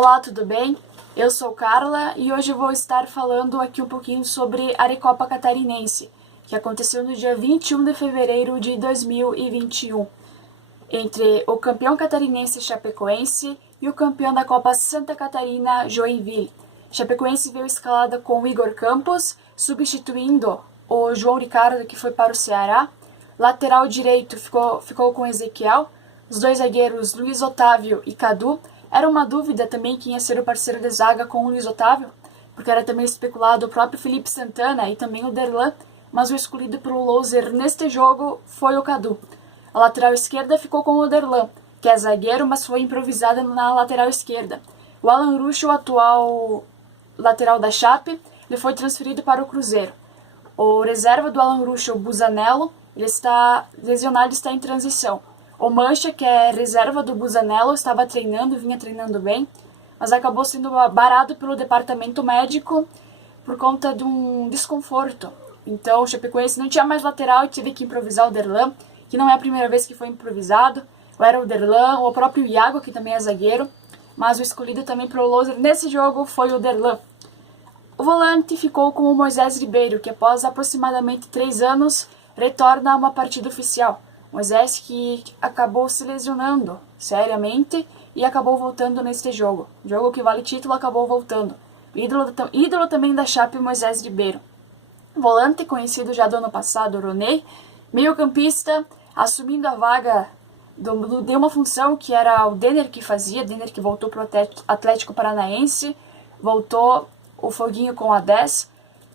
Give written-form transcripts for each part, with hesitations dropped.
Olá, tudo bem? Eu sou Carla e hoje eu vou estar falando aqui um pouquinho sobre a Recopa Catarinense, que aconteceu no dia 21 de fevereiro de 2021, entre o campeão catarinense Chapecoense e o campeão da Copa Santa Catarina Joinville. Chapecoense veio escalada com o Igor Campos, substituindo o João Ricardo, que foi para o Ceará. Lateral direito ficou com Ezequiel. Os dois zagueiros, Luiz Otávio e Cadu. Era uma dúvida também quem ia ser o parceiro de zaga com o Luiz Otávio, porque era também especulado o próprio Felipe Santana e também o Derlan, mas o escolhido pelo loser neste jogo foi o Cadu. A lateral esquerda ficou com o Derlan, que é zagueiro, mas foi improvisado na lateral esquerda. O Alan Rusch, o atual lateral da Chape, ele foi transferido para o Cruzeiro. O reserva do Alan Rusch, o Busanello, ele está lesionado e está em transição. O Mancha, que é reserva do Busanello, estava treinando, vinha treinando bem, mas acabou sendo barrado pelo departamento médico por conta de um desconforto. Então o Chapecoense não tinha mais lateral e teve que improvisar o Derlan, que não é a primeira vez que foi improvisado. Era o Derlan, o próprio Iago, que também é zagueiro, mas o escolhido também para o loser nesse jogo foi o Derlan. O volante ficou com o Moisés Ribeiro, que após aproximadamente 3 anos retorna a uma partida oficial. Moisés que acabou se lesionando seriamente e acabou voltando neste jogo. Jogo que vale título, acabou voltando. Ídolo também da Chape, Moisés Ribeiro. Volante conhecido já do ano passado, Roney. Meio-campista, assumindo a vaga de uma função que era o Denner que fazia. Denner que voltou para o Atlético Paranaense. Voltou o Foguinho com a 10.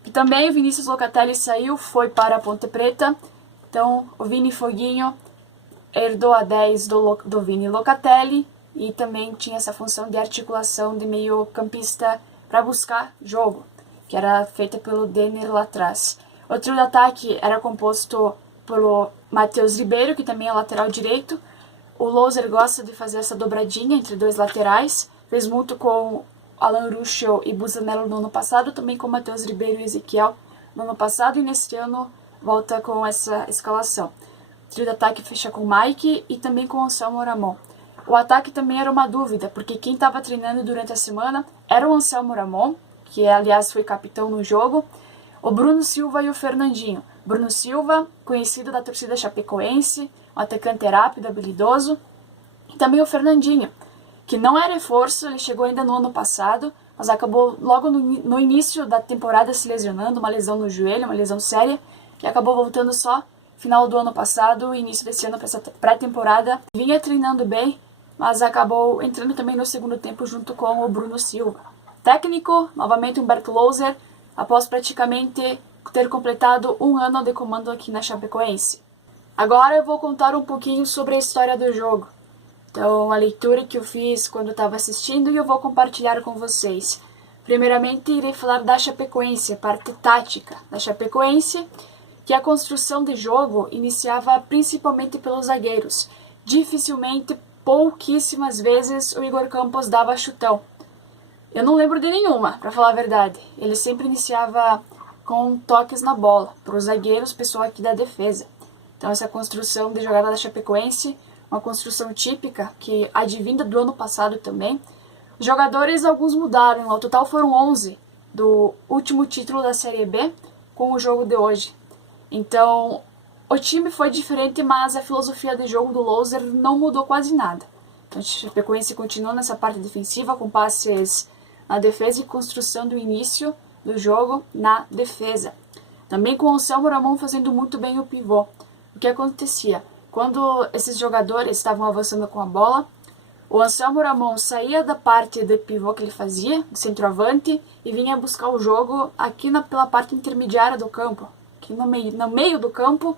E também o Vinícius Locatelli saiu, foi para a Ponte Preta. Então, o Vini Foguinho herdou a 10 do Vini Locatelli e também tinha essa função de articulação de meio campista para buscar jogo, que era feita pelo Denner lá atrás. O trio de ataque era composto pelo Matheus Ribeiro, que também é lateral direito. O loser gosta de fazer essa dobradinha entre dois laterais, fez muito com Alan Rusch e Busanello no ano passado, também com Matheus Ribeiro e Ezequiel no ano passado, e neste ano volta com essa escalação. O trio de ataque fecha com Mike e também com Anselmo Ramon. O ataque também era uma dúvida, porque quem estava treinando durante a semana era o Anselmo Ramon, que aliás foi capitão no jogo, o Bruno Silva e o Fernandinho. Bruno Silva, conhecido da torcida chapecoense, um atacante rápido, habilidoso, e também o Fernandinho, que não é reforço, ele chegou ainda no ano passado, mas acabou logo no início da temporada se lesionando, uma lesão no joelho, uma lesão séria, que acabou voltando só final do ano passado, início desse ano para essa pré-temporada. Vinha treinando bem, mas acabou entrando também no segundo tempo junto com o Bruno Silva. Técnico, novamente Humberto Louser, após praticamente ter completado 1 ano de comando aqui na Chapecoense. Agora eu vou contar um pouquinho sobre a história do jogo. Então, a leitura que eu fiz quando estava assistindo e eu vou compartilhar com vocês. Primeiramente, irei falar da Chapecoense, a parte tática da Chapecoense, que a construção de jogo iniciava principalmente pelos zagueiros. Dificilmente, pouquíssimas vezes, o Igor Campos dava chutão. Eu não lembro de nenhuma, para falar a verdade. Ele sempre iniciava com toques na bola, para os zagueiros, pessoal aqui da defesa. Então essa construção de jogada da Chapecoense, uma construção típica, que advinda do ano passado também. Os jogadores, alguns mudaram, ao total foram 11 do último título da Série B com o jogo de hoje. Então, o time foi diferente, mas a filosofia de jogo do Louser não mudou quase nada. Então, a Chapecoense continuou nessa parte defensiva, com passes na defesa e construção do início do jogo na defesa. Também com o Anselmo Ramon fazendo muito bem o pivô. O que acontecia? Quando esses jogadores estavam avançando com a bola, o Anselmo Ramon saía da parte de pivô que ele fazia, do centroavante, e vinha buscar o jogo aqui pela parte intermediária do campo. Aqui no meio do campo,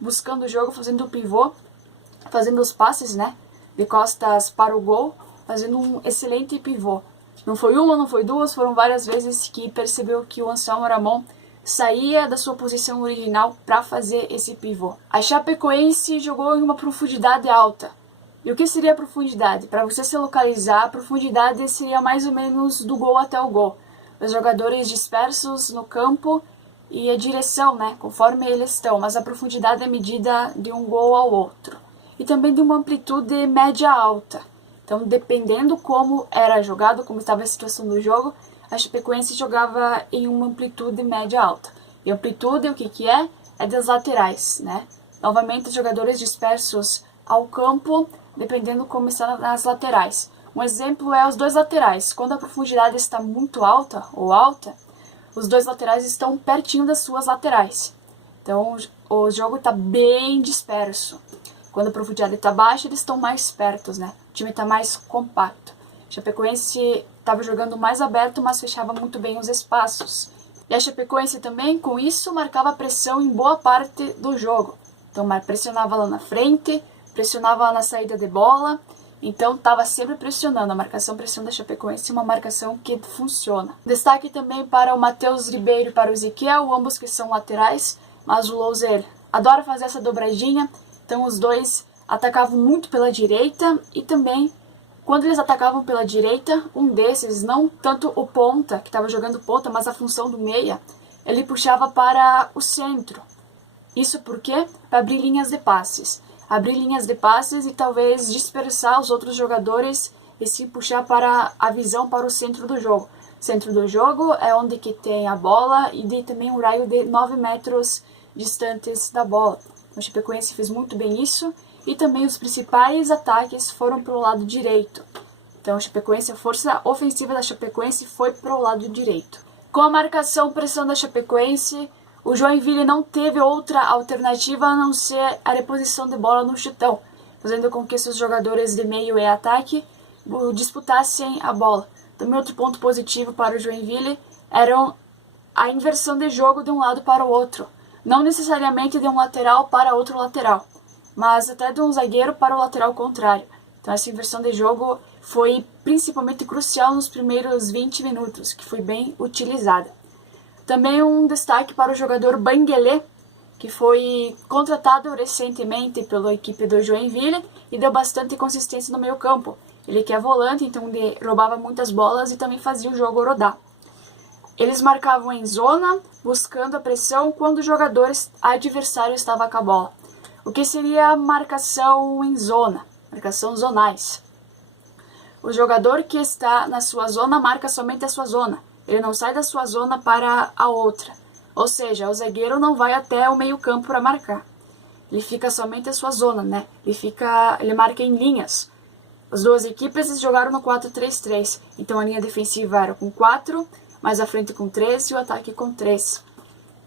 buscando o jogo, fazendo o pivô, fazendo os passes, né, de costas para o gol, fazendo um excelente pivô. Não foi uma, não foi duas, foram várias vezes que percebeu que o Anselmo Ramon saía da sua posição original para fazer esse pivô. A Chapecoense jogou em uma profundidade alta. E o que seria a profundidade? Para você se localizar, a profundidade seria mais ou menos do gol até o gol. Os jogadores dispersos no campo e a direção, né, conforme eles estão, mas a profundidade é medida de um gol ao outro. E também de uma amplitude média alta. Então, dependendo como era jogado, como estava a situação do jogo, a Chapecoense jogava em uma amplitude média alta. E amplitude, o que é? É das laterais, né? Novamente, os jogadores dispersos ao campo, dependendo como está nas laterais. Um exemplo é os dois laterais. Quando a profundidade está muito alta ou alta, os dois laterais estão pertinho das suas laterais. Então, o jogo está bem disperso. Quando a profundidade está baixa, eles estão mais perto, né? O time está mais compacto. A Chapecoense estava jogando mais aberto, mas fechava muito bem os espaços. E a Chapecoense também, com isso, marcava pressão em boa parte do jogo. Então, pressionava lá na frente, pressionava lá na saída de bola. Então, estava sempre pressionando. A marcação-pressão da Chapecoense é uma marcação que funciona. Destaque também para o Matheus Ribeiro e para o Ezequiel, ambos que são laterais, mas o Louser adora fazer essa dobradinha. Então, os dois atacavam muito pela direita e também, quando eles atacavam pela direita, um desses, não tanto o ponta, que estava jogando ponta, mas a função do meia, ele puxava para o centro. Isso por quê? Para abrir linhas de passes. Abrir linhas de passes e talvez dispersar os outros jogadores e se puxar para a visão para o centro do jogo. O centro do jogo é onde que tem a bola e também um raio de 9 metros distantes da bola. O Chapecoense fez muito bem isso e também os principais ataques foram para o lado direito. Então, a força ofensiva da Chapecoense foi para o lado direito. Com a marcação-pressão da Chapecoense, o Joinville não teve outra alternativa a não ser a reposição de bola no chutão, fazendo com que seus jogadores de meio e ataque disputassem a bola. Também outro ponto positivo para o Joinville era a inversão de jogo de um lado para o outro. Não necessariamente de um lateral para outro lateral, mas até de um zagueiro para o lateral contrário. Então essa inversão de jogo foi principalmente crucial nos primeiros 20 minutos, que foi bem utilizada. Também um destaque para o jogador Banguelé, que foi contratado recentemente pela equipe do Joinville e deu bastante consistência no meio campo. Ele que é volante, então ele roubava muitas bolas e também fazia o jogo rodar. Eles marcavam em zona, buscando a pressão quando o jogador adversário estava com a bola. O que seria marcação em zona? Marcação zonais. O jogador que está na sua zona marca somente a sua zona. Ele não sai da sua zona para a outra. Ou seja, o zagueiro não vai até o meio campo para marcar. Ele fica somente a sua zona, né? Ele marca em linhas. As duas equipes jogaram no 4-3-3. Então a linha defensiva era com 4, mais à frente com 3 e o ataque com 3.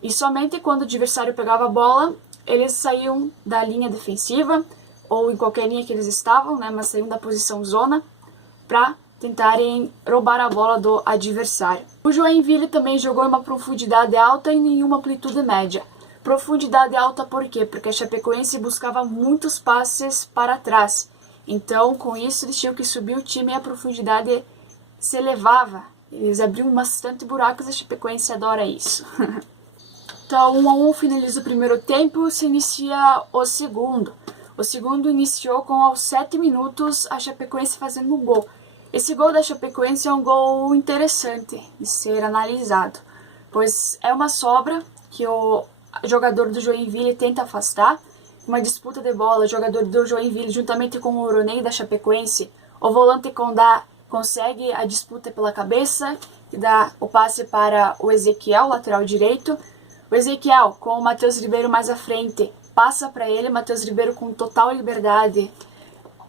E somente quando o adversário pegava a bola, eles saíam da linha defensiva, ou em qualquer linha que eles estavam, né, mas saíam da posição zona, para tentarem roubar a bola do adversário. O Joinville também jogou em uma profundidade alta e em uma amplitude média. Profundidade alta por quê? Porque a Chapecoense buscava muitos passes para trás. Então, com isso, eles tinham que subir o time e a profundidade se elevava. Eles abriam bastante buracos e a Chapecoense adora isso. Então, 1-1 finaliza o primeiro tempo, se inicia o segundo. O segundo iniciou com, aos 7 minutos, a Chapecoense fazendo um gol. Esse gol da Chapecoense é um gol interessante de ser analisado, pois é uma sobra que o jogador do Joinville tenta afastar. Uma disputa de bola, o jogador do Joinville, juntamente com o Roney da Chapecoense, o volante Condá consegue a disputa pela cabeça e dá o passe para o Ezequiel, lateral direito. O Ezequiel, com o Matheus Ribeiro mais à frente, passa para ele. Matheus Ribeiro com total liberdade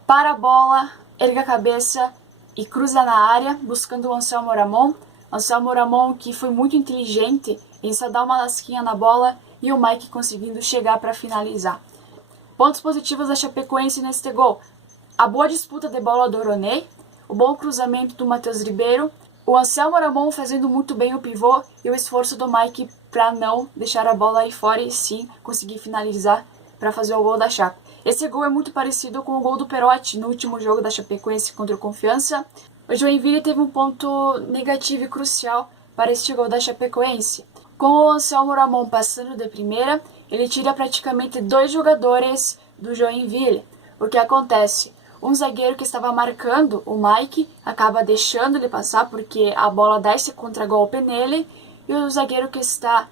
para a bola, ergue a cabeça e cruza na área, buscando o Anselmo Ramon. Anselmo Ramon, que foi muito inteligente em só dar uma lasquinha na bola, e o Mike conseguindo chegar para finalizar. Pontos positivos da Chapecoense neste gol: a boa disputa de bola do Roney, o bom cruzamento do Matheus Ribeiro, o Anselmo Ramon fazendo muito bem o pivô e o esforço do Mike para não deixar a bola aí fora e sim conseguir finalizar para fazer o gol da Chape. Esse gol é muito parecido com o gol do Perotti no último jogo da Chapecoense contra o Confiança. O Joinville teve um ponto negativo e crucial para este gol da Chapecoense. Com o Anselmo Ramon passando de primeira, ele tira praticamente 2 jogadores do Joinville. O que acontece? Um zagueiro que estava marcando o Mike acaba deixando ele passar porque a bola dá esse contragolpe nele, e o zagueiro que está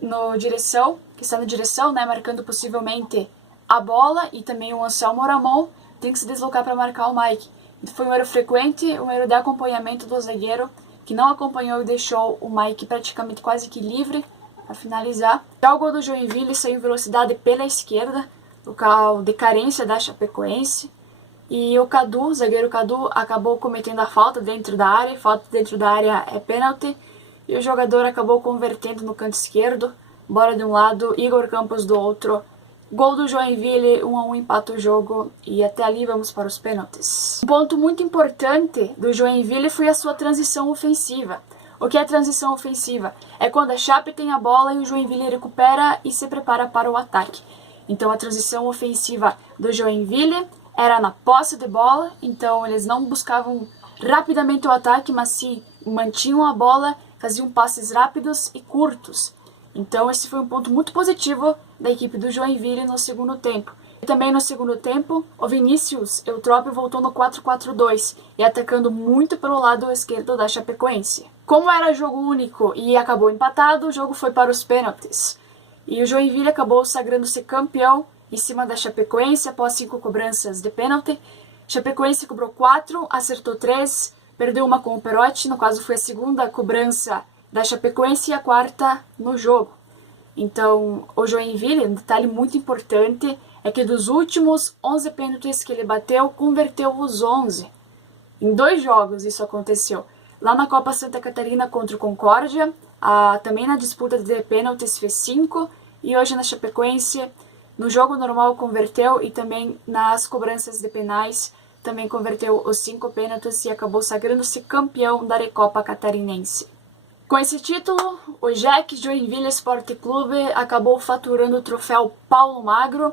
na direção, né, marcando possivelmente a bola, e também o Anselmo Ramon tem que se deslocar para marcar o Mike. Foi um erro frequente, um erro de acompanhamento do zagueiro, que não acompanhou e deixou o Mike praticamente quase que livre para finalizar. Já o gol do Joinville saiu em velocidade pela esquerda, local de carência da Chapecoense. E o Cadu, o zagueiro Cadu, acabou cometendo a falta dentro da área. Falta dentro da área é pênalti. E o jogador acabou convertendo no canto esquerdo. Bola de um lado, Igor Campos do outro. Gol do Joinville, 1-1 empata o jogo. E até ali vamos para os pênaltis. Um ponto muito importante do Joinville foi a sua transição ofensiva. O que é transição ofensiva? É quando a Chape tem a bola e o Joinville recupera e se prepara para o ataque. Então a transição ofensiva do Joinville era na posse de bola, então eles não buscavam rapidamente o ataque, mas sim mantinham a bola, faziam passes rápidos e curtos. Então esse foi um ponto muito positivo da equipe do Joinville no segundo tempo. E também no segundo tempo, o Vinícius Eutrópio voltou no 4-4-2 e atacando muito pelo lado esquerdo da Chapecoense. Como era jogo único e acabou empatado, o jogo foi para os pênaltis. E o Joinville acabou sagrando-se campeão em cima da Chapecoense após 5 cobranças de pênalti. Chapecoense cobrou 4, acertou 3, perdeu uma com o Perotti, no caso foi a segunda cobrança da Chapecoense e a quarta no jogo. Então, o Joinville, um detalhe muito importante, é que dos últimos 11 pênaltis que ele bateu, converteu os 11. Em 2 jogos isso aconteceu. Lá na Copa Santa Catarina contra o Concórdia, também na disputa de pênaltis fez 5, e hoje na Chapecoense, no jogo normal converteu e também nas cobranças de penais também converteu os 5 pênaltis e acabou sagrando-se campeão da Recopa Catarinense. Com esse título, o Jack Joinville Sport Clube acabou faturando o troféu Paulo Magro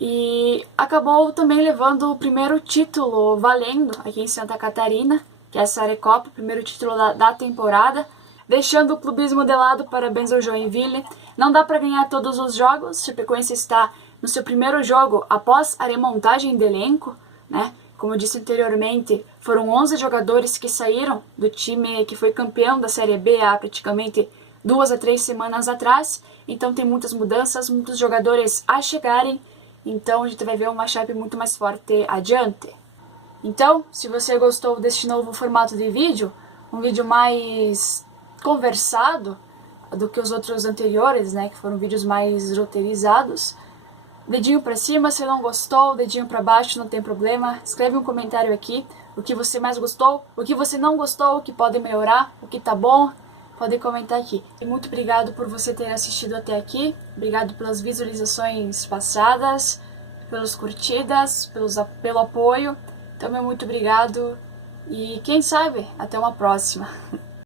e acabou também levando o primeiro título valendo aqui em Santa Catarina, que é essa Recopa, o primeiro título da temporada. Deixando o clubismo de lado, parabéns ao Joinville. Não dá para ganhar todos os jogos, Chapecoense está no seu primeiro jogo após a remontagem de elenco, né? Como eu disse anteriormente, foram 11 jogadores que saíram do time que foi campeão da Série B há praticamente 2 a 3 semanas atrás. Então tem muitas mudanças, muitos jogadores a chegarem. Então a gente vai ver uma Chape muito mais forte adiante. Então, se você gostou deste novo formato de vídeo, um vídeo mais conversado do que os outros anteriores, né, que foram vídeos mais roteirizados, dedinho pra cima se não gostou, dedinho pra baixo, não tem problema. Escreve um comentário aqui, o que você mais gostou, o que você não gostou, o que pode melhorar, o que tá bom, pode comentar aqui. E muito obrigado por você ter assistido até aqui, obrigado pelas visualizações passadas, pelas curtidas, pelo apoio. Então, muito obrigado e quem sabe, até uma próxima.